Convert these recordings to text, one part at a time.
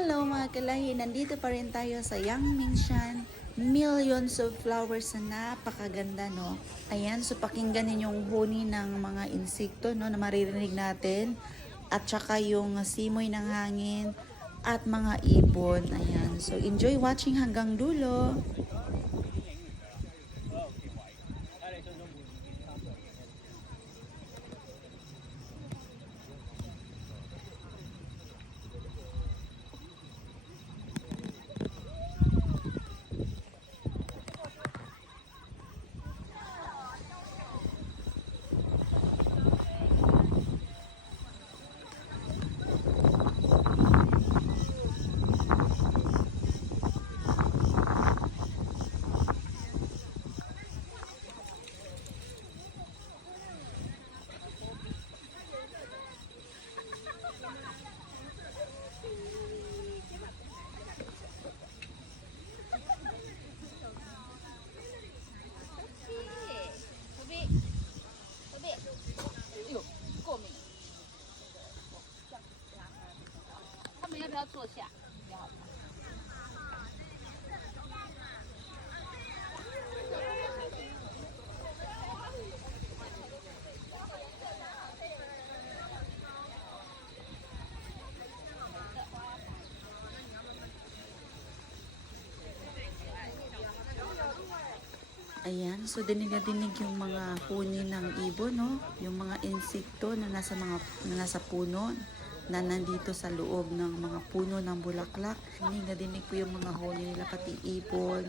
Hello mga kalahi, nandito pa rin tayo sa Yang Mingshan. Millions of flowers na napakaganda, no? Ayan, so pakinggan ninyong huni ng mga insekto, no, na maririnig natin. At saka yung simoy ng hangin at mga ibon. Ayan, so enjoy watching hanggang dulo. 要不要坐下？比较好看。 Ayan, so dinig na dinig yung mga huni ng ibon, no? Yung mga insekto na nasa mga na nasa puno na nandito sa loob ng mga puno ng bulaklak. Dinig na dinig po yung mga huni nila, pati ibon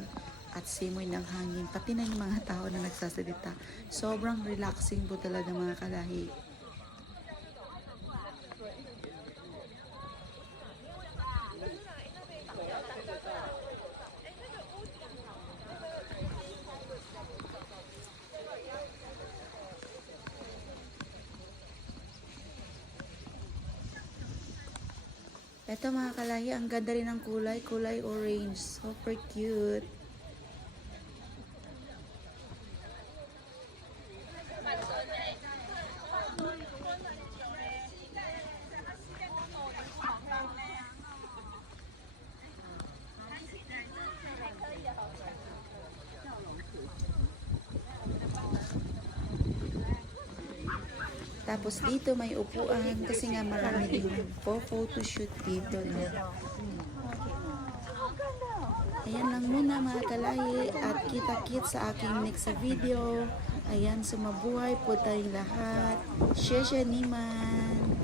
at simoy ng hangin, pati na yung mga tao na nagsasalita. Sobrang relaxing po talaga mga kalahi. Ito mga kalahi, ang ganda rin ng kulay, kulay orange. Super cute. Tapos dito may upuan kasi nga marami din po photoshoot dito. No? Ayan lang muna mga kalahi at kita-kit sa aking next video. Ayan, sumabuhay po tayong lahat. Shesha Niman.